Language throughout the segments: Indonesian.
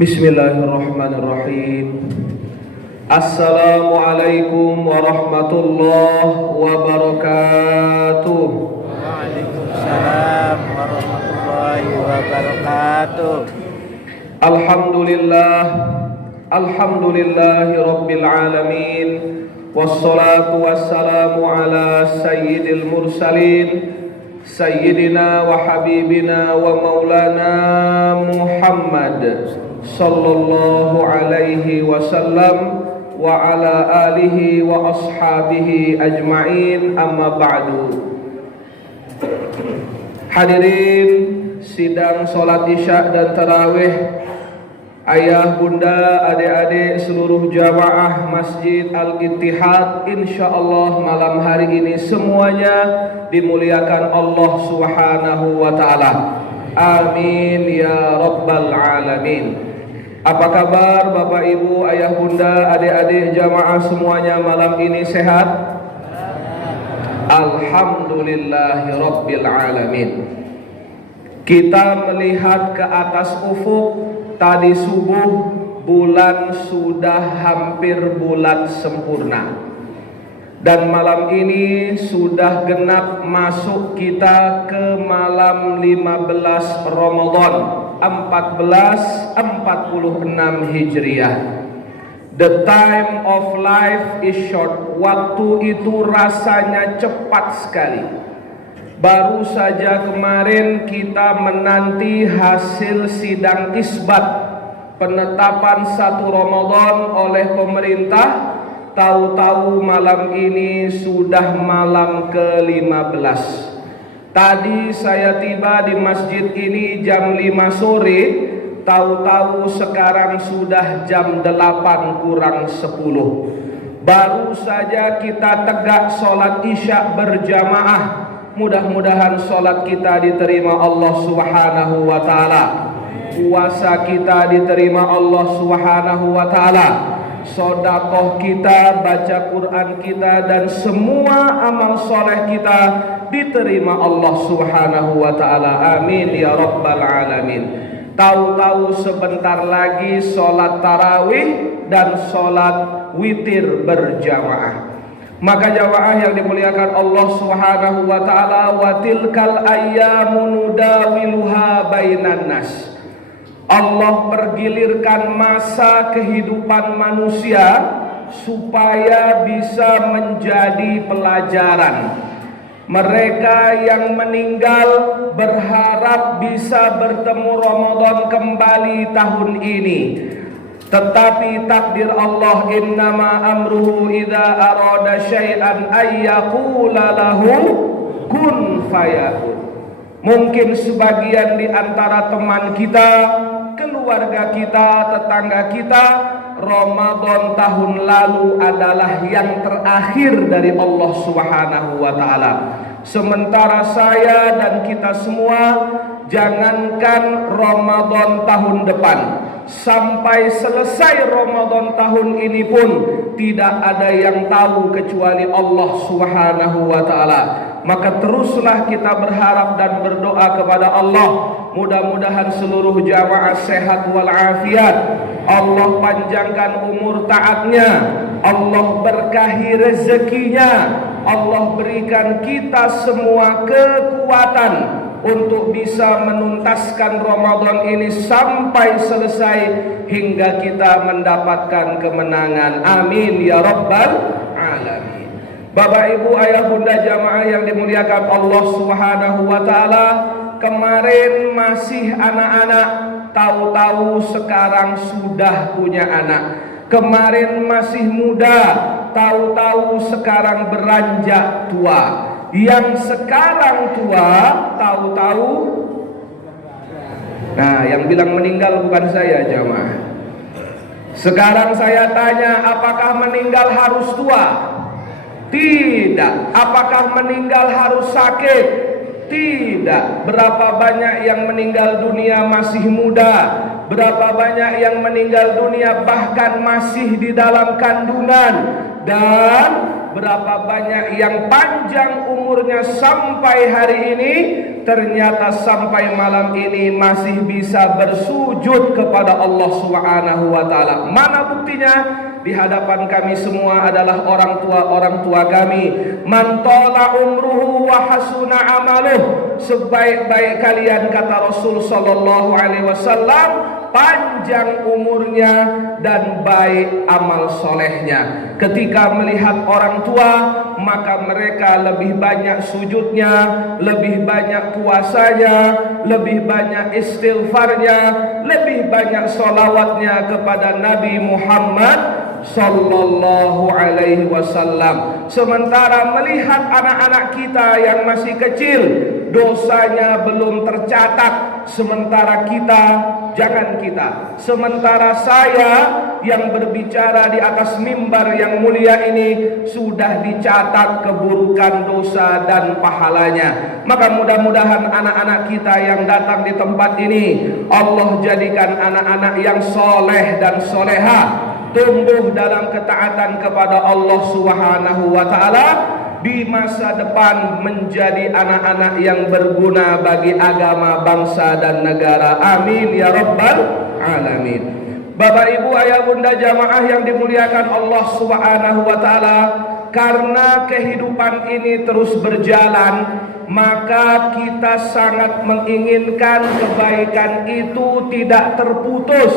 Bismillahirrahmanirrahim. Assalamualaikum warahmatullahi wabarakatuh. Waalaikumsalam warahmatullahi wabarakatuh. Alhamdulillahi rabbil alamin. Wassalatu wassalamu ala sayyidil mursalin Sayyidina wa habibina wa maulana Muhammad sallallahu alaihi wasallam wa ala alihi wa ashabihi ajma'in, amma ba'du. Hadirin sidang salat isya dan tarawih, ayah, bunda, adik-adik seluruh jamaah Masjid Al-Ittihad, insyaallah malam hari ini semuanya dimuliakan Allah Subhanahu wa taala. Amin ya rabbal alamin. Apa kabar Bapak Ibu, ayah, bunda, adik-adik jamaah semuanya malam ini sehat? Alhamdulillahi rabbil alamin. Kita melihat ke atas ufuk, tadi subuh bulan sudah hampir bulat sempurna. Dan malam ini sudah genap masuk kita ke malam 15 Ramadan 1446 Hijriah. The time of life is short. Waktu itu rasanya cepat sekali. Baru saja kemarin kita menanti hasil sidang isbat penetapan 1 Ramadan oleh pemerintah. Tahu-tahu malam ini sudah malam ke-15. Tadi saya tiba di masjid ini jam 5 sore. Tahu-tahu sekarang sudah jam 8 kurang 10. Baru saja kita tegak sholat isya berjamaah. Mudah-mudahan sholat kita diterima Allah Subhanahu wa ta'ala. Puasa kita diterima Allah Subhanahu wa ta'ala. Sedekah kita, baca Quran kita, dan semua amal soleh kita diterima Allah Subhanahu wa ta'ala. Amin ya rabbal alamin. Tahu-tahu sebentar lagi sholat tarawih dan sholat witir berjamaah. Maka jamaah yang dimuliakan Allah Subhanahu wa ta'ala, wa tilkal ayyamu nudawiluha bainan nas. Allah pergilirkan masa kehidupan manusia supaya bisa menjadi pelajaran. Mereka yang meninggal berharap bisa bertemu Ramadan kembali tahun ini. Tetapi takdir Allah, innama amruhu idza arada syai'an ayyaqula lahu kun fayakun. Mungkin sebagian di antara teman kita, keluarga kita, tetangga kita, Ramadan tahun lalu adalah yang terakhir dari Allah Subhanahu wa ta'ala. Sementara saya dan kita semua, jangankan Ramadan tahun depan, sampai selesai Ramadan tahun ini pun tidak ada yang tahu kecuali Allah Subhanahu wa ta'ala. Maka teruslah kita berharap dan berdoa kepada Allah. Mudah-mudahan seluruh jamaah sehat walafiat. Allah panjangkan umur taatnya, Allah berkahi rezekinya, Allah berikan kita semua kekuatan untuk bisa menuntaskan Ramadan ini sampai selesai hingga kita mendapatkan kemenangan. Amin ya rabbal alamin. Bapak, Ibu, ayah, bunda jamaah yang dimuliakan Allah Subhanahu wa ta'ala, kemarin masih anak-anak, tahu-tahu sekarang sudah punya anak. Kemarin masih muda, tahu-tahu sekarang beranjak tua. Yang sekarang tua, tahu-tahu, nah, yang bilang meninggal bukan saya jamaah. Sekarang saya tanya, apakah meninggal harus tua? Tidak. Apakah meninggal harus sakit? Tidak. Berapa banyak yang meninggal dunia masih muda? Berapa banyak yang meninggal dunia bahkan masih di dalam kandungan? Dan berapa banyak yang panjang umurnya sampai hari ini, ternyata sampai malam ini masih bisa bersujud kepada Allah Subhanahu wa taala. Mana buktinya? Di hadapan kami semua adalah orang tua kami. Man tala umruhu wa hasuna amaluh. Sebaik-baik kalian, kata Rasul sallallahu alaihi wasallam, panjang umurnya dan baik amal solehnya. Ketika melihat orang tua, maka mereka lebih banyak sujudnya, lebih banyak puasanya, lebih banyak istighfarnya, lebih banyak solawatnya kepada Nabi Muhammad sallallahu alaihi wasallam. Sementara melihat anak-anak kita yang masih kecil, dosanya belum tercatat. Sementara sementara saya yang berbicara di atas mimbar yang mulia ini sudah dicatat keburukan dosa dan pahalanya. Maka mudah-mudahan anak-anak kita yang datang di tempat ini, Allah jadikan anak-anak yang soleh dan soleha, tumbuh dalam ketaatan kepada Allah Subhanahu wa taala, di masa depan menjadi anak-anak yang berguna bagi agama, bangsa dan negara. Amin ya rabbal alamin. Bapak ibu ayah bunda jamaah yang dimuliakan Allah Subhanahu wa taala, karena kehidupan ini terus berjalan, maka kita sangat menginginkan kebaikan itu tidak terputus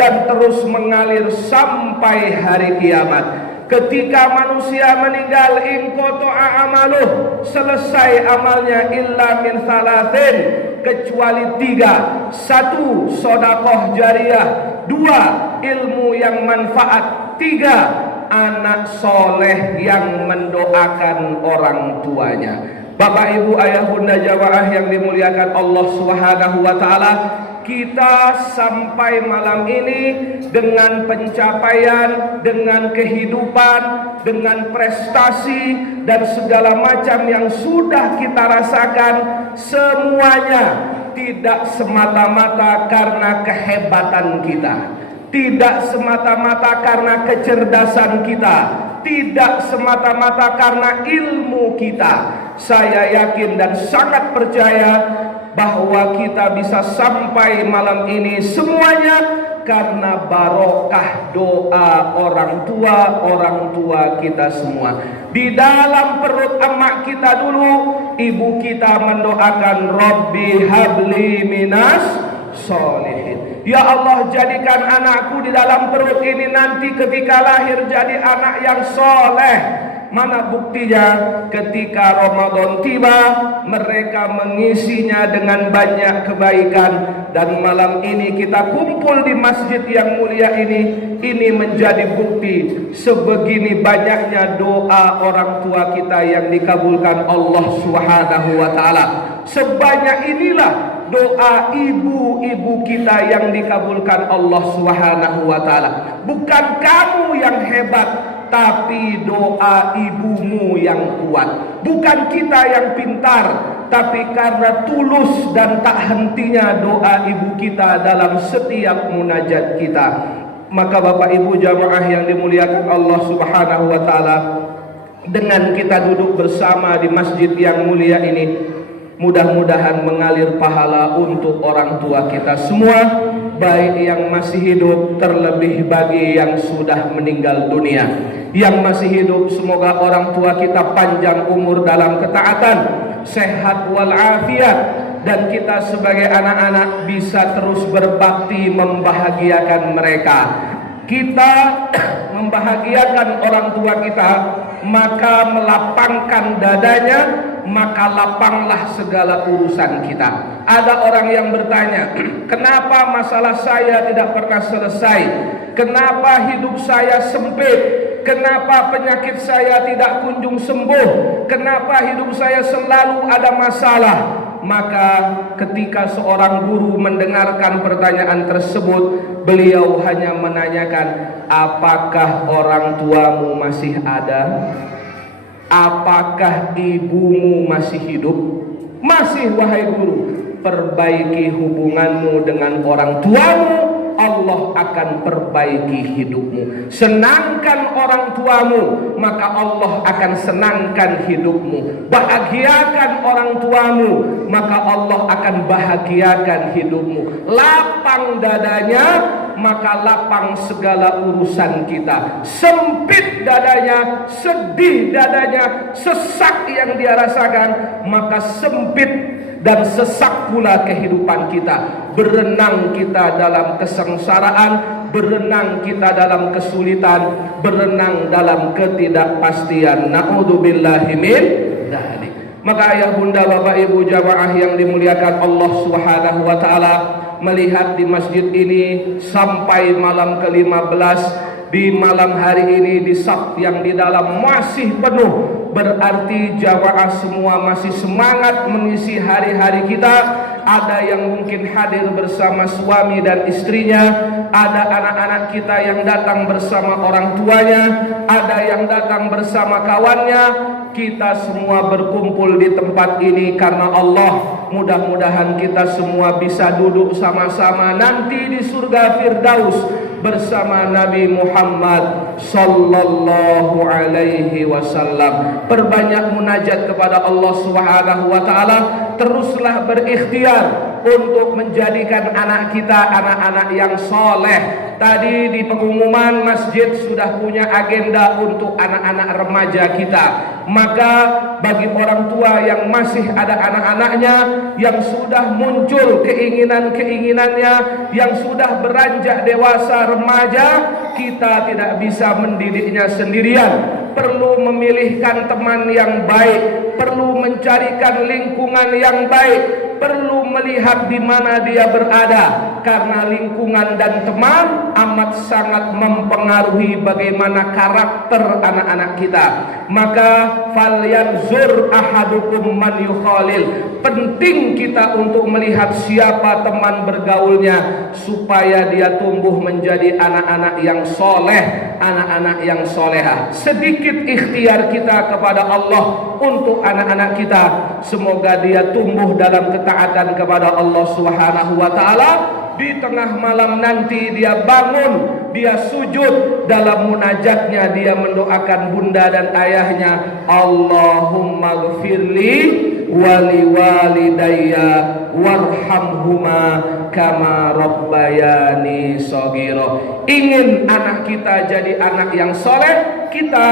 dan terus mengalir sampai hari kiamat. Ketika manusia meninggal, in qata'a amaluh, selesai amalnya, illa min thalathin, kecuali 3. 1. Sedekah jariyah. 2. Ilmu yang manfaat. 3. Anak soleh yang mendoakan orang tuanya. Bapak ibu ayah bunda jamaah yang dimuliakan Allah Subhanahu wa taala, kita sampai malam ini dengan pencapaian, dengan kehidupan, dengan prestasi dan segala macam yang sudah kita rasakan, semuanya tidak semata-mata karena kehebatan kita, tidak semata-mata karena kecerdasan kita, tidak semata-mata karena ilmu kita. Saya yakin dan sangat percaya bahwa kita bisa sampai malam ini semuanya karena barokah doa orang tua kita semua. Di dalam perut emak kita dulu, ibu kita mendoakan, Rabbi habli minas solihin. Ya Allah, jadikan anakku di dalam perut ini nanti ketika lahir jadi anak yang soleh. Mana buktinya? Ketika Ramadan tiba, mereka mengisinya dengan banyak kebaikan. Dan malam ini kita kumpul di masjid yang mulia ini menjadi bukti sebegini banyaknya doa orang tua kita yang dikabulkan Allah Subhanahu wa taala. Sebanyak inilah doa ibu-ibu kita yang dikabulkan Allah Subhanahu wa taala. Bukan kamu yang hebat, tapi doa ibumu yang kuat. Bukan kita yang pintar, tapi karena tulus dan tak hentinya doa ibu kita dalam setiap munajat kita. Maka Bapak Ibu jamaah yang dimuliakan Allah Subhanahu wa taala, dengan kita duduk bersama di masjid yang mulia ini, mudah-mudahan mengalir pahala untuk orang tua kita semua, baik yang masih hidup, terlebih bagi yang sudah meninggal dunia. Yang masih hidup, semoga orang tua kita panjang umur dalam ketaatan, sehat walafiat, dan kita sebagai anak-anak bisa terus berbakti membahagiakan mereka. Kita membahagiakan orang tua kita, maka melapangkan dadanya, maka lapanglah segala urusan kita. Ada orang yang bertanya, kenapa masalah saya tidak pernah selesai? Kenapa hidup saya sempit? Kenapa penyakit saya tidak kunjung sembuh? Kenapa hidup saya selalu ada masalah? Maka ketika seorang guru mendengarkan pertanyaan tersebut, beliau hanya menanyakan, apakah orang tuamu masih ada? Apakah ibumu masih hidup? Masih, wahai guru. Perbaiki hubunganmu dengan orang tuamu, Allah akan perbaiki hidupmu. Senangkan orang tuamu, maka Allah akan senangkan hidupmu. Bahagiakan orang tuamu, maka Allah akan bahagiakan hidupmu. Lapang dadanya, maka lapang segala urusan kita. Sempit dadanya, sedih dadanya, sesak yang dia rasakan, maka sempit dan sesak pula kehidupan kita. Berenang kita dalam kesengsaraan, berenang kita dalam kesulitan, berenang dalam ketidakpastian. Na'udzubillahi min dzalik. Maka ayah bunda bapak ibu jamaah yang dimuliakan Allah Subhanahu wa taala, melihat di masjid ini sampai malam ke-15, di malam hari ini di Sabtu yang di dalam masih penuh, berarti jamaah semua masih semangat mengisi hari-hari kita. Ada yang mungkin hadir bersama suami dan istrinya, ada anak-anak kita yang datang bersama orang tuanya, ada yang datang bersama kawannya. Kita semua berkumpul di tempat ini karena Allah. Mudah-mudahan kita semua bisa duduk sama-sama nanti di surga Firdaus bersama Nabi Muhammad sallallahu alaihi wasallam. Perbanyak munajat kepada Allah Subhanahu wa taala, teruslah berikhtiar untuk menjadikan anak kita anak-anak yang soleh. Tadi di pengumuman masjid sudah punya agenda untuk anak-anak remaja kita. Maka bagi orang tua yang masih ada anak-anaknya, yang sudah muncul keinginan-keinginannya, yang sudah beranjak dewasa remaja, kita tidak bisa mendidiknya sendirian. Perlu memilihkan teman yang baik, perlu mencarikan lingkungan yang baik, perlu melihat di mana dia berada, karena lingkungan dan teman amat sangat mempengaruhi bagaimana karakter anak-anak kita. Maka falyanzur ahadukum man yukhalil. Penting kita untuk melihat siapa teman bergaulnya, supaya dia tumbuh menjadi anak-anak yang soleh, anak-anak yang solehah. Sedikit ikhtiar kita kepada Allah untuk anak-anak kita, semoga dia tumbuh dalam ketaatan kepada Allah Subhanahu wa taala. Di tengah malam nanti dia bangun, dia sujud, dalam munajatnya dia mendoakan bunda dan ayahnya, Allahumma ghfirli wali walidayya warhamhuma kama rabbayani shaghira. Ingin anak kita jadi anak yang soleh, kita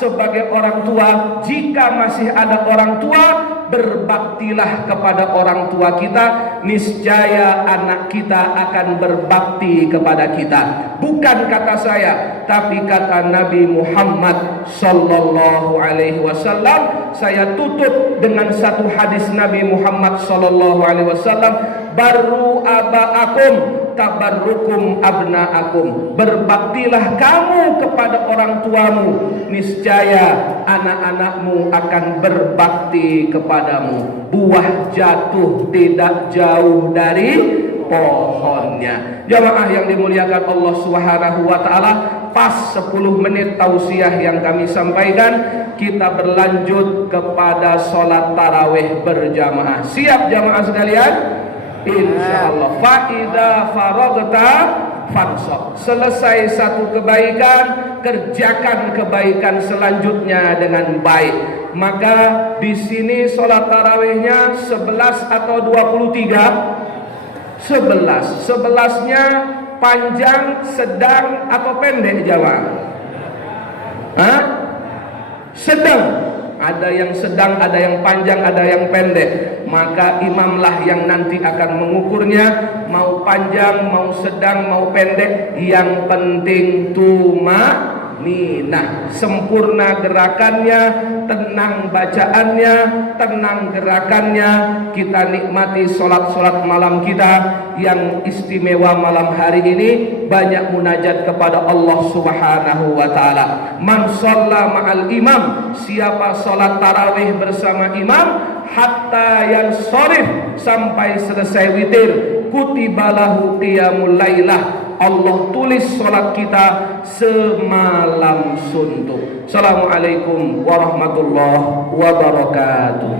sebagai orang tua, jika masih ada orang tua, berbaktilah kepada orang tua kita, niscaya anak kita akan berbakti kepada kita. Bukan kata saya, tapi kata Nabi Muhammad sallallahu alaihi wasallam. Saya tutup dengan satu hadis Nabi Muhammad sallallahu alaihi wasallam, baru abaakum tabarrukum abnaakum. Berbaktilah kamu kepada orang tuamu, niscaya anak-anakmu akan berbakti kepadamu. Buah jatuh tidak jauh dari pohonnya. Jamaah yang dimuliakan Allah Subhanahu wa taala, pas 10 menit tausiah yang kami sampaikan, kita berlanjut kepada sholat tarawih berjamaah. Siap jamaah sekalian? Insyaallah. Fa idza faragta fansab. Selesai satu kebaikan, kerjakan kebaikan selanjutnya dengan baik. Maka di sini sholat tarawihnya 11 atau 23? 11. 11-nya panjang, sedang atau pendek jamaah? Hah? Sedang. Ada yang sedang, ada yang panjang, ada yang pendek. Maka imamlah yang nanti akan mengukurnya, mau panjang, mau sedang, mau pendek. Yang penting tumaninah, sempurna gerakannya, tenang bacaannya, tenang gerakannya. Kita nikmati sholat-sholat malam kita yang istimewa malam hari ini. Banyak munajat kepada Allah Subhanahu wa ta'ala. Man shalla ma'al imam, siapa sholat tarawih bersama imam, hatta yansorif, sampai selesai witir, kutibalahu qiyamul lailah, Allah tulis sholat kita semalam suntuk. Assalamualaikum warahmatullahi wabarakatuh.